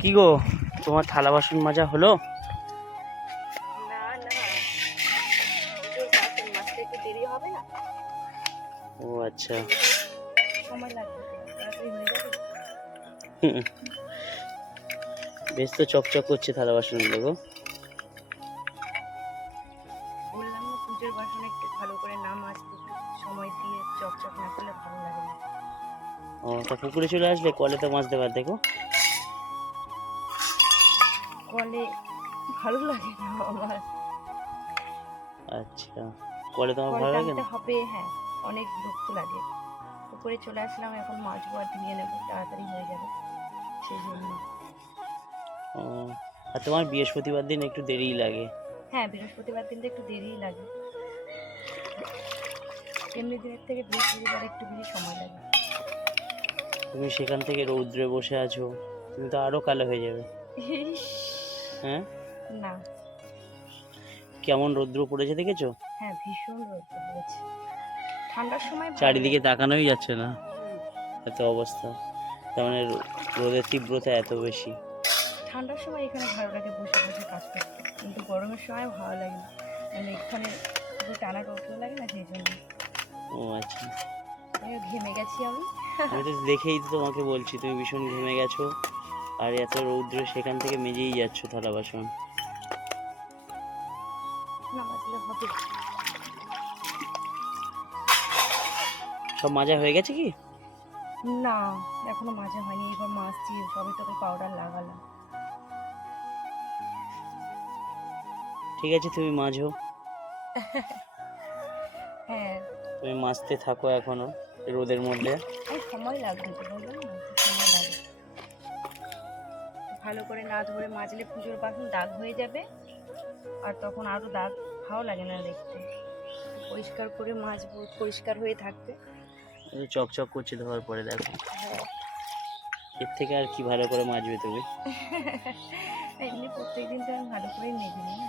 কি গো, তোমার থালা বাসন মাজা হলো? না না, পুজোর বাসন মাজতে একটু দেরি হবে না? ও আচ্ছা। সময় লাগবে তো, তাড়াতাড়ি হয়ে যাবে। হুম, বেশ তো চকচক করছে থালা বাসনগুলো গো। বললাম না, পুজোর বাসন একটু ভালো করে না মাজতে, একটু সময় দিয়ে চকচক না করলে ভালো লাগে না। ও তা পুকুরে চলে আসবে, কলে তো মাজতে পারতে গো। কলে ভালো লাগে না আমার। আচ্ছা, কলে তোমার কল ভালো লাগে টানতে না? হবে, হ্যাঁ, অনেক বিরক্ত লাগে। পুকুরে চলে আসলাম, এখন মাজবো আর ধুয়ে নেবো, তাড়াতাড়ি হয়ে যাবে সেই জন্য। ও, আর তোমার বৃহস্পতিবার দিন একটু দেরিই লাগে। হ্যাঁ, বৃহস্পতিবার দিনটা একটু দেরিই লাগে, এমনি দিনের থেকে বৃহস্পতিবার একটু বেশি সময় লাগে। তুমি সেখান থেকে রৌদ্রে বসে আছো, তুমি তো আরো কালো হয়ে যাবে। ইস, হ্যাঁ, না। কেমন রৌদ্র পড়েছে দেখেছো? হ্যাঁ, ভীষণ রোদ পড়েছে। ঠান্ডার সময় ভালো চারিদিকে লাগে। তাকানোই যাচ্ছে না, এত অবস্থা। তার মানে রোদের তীব্রতা এত বেশি। ঠান্ডার সময় এখানে ভালো লাগে বসে বসে কাজ করতে, কিন্তু গরমের সময় ভালো লাগে না, মানে এখানে শুধু টানা রোদ লাগে না, সেই জন্য। ও আচ্ছা, ঘেমে গেছি আমি। আমি তো দেখেই তো তোমাকে বলছি তুমি ভীষণ ঘেমে গেছো, আর এত রৌদ্র সেখান থেকে মেজেই যাচ্ছ থালা বাসন। না মাজলে হবে। সব মাজা হয়ে গেছে কি? না, এখনো মাজা হয়নি, এবার মাজছি, সবে তোকে পাউডার লাগালাম। ঠিক আছে, তুমি মাজো, হ্যাঁ, তুমি মাজতে থাকো এখনো রোদের মধ্যে। আর সময় লাগবে তো, বললাম না, একটু সময় লাগবে। ভালো করে না ধরে মাজলে পুজোর বাসন দাগ হয়ে যাবে, আর তখন আরো দাগ ভালো লাগে না দেখতে। পরিষ্কার করে মাজবো, পরিষ্কার হয়ে থাকবে। এই যে চকচক করছে ধোয়ার পরে, দেখো হ্যাঁ। এর থেকে আর কি ভালো করে মাজবে তুমি? এমনি প্রত্যেকদিন তো আমি ভালো করেই মেজে নিই না।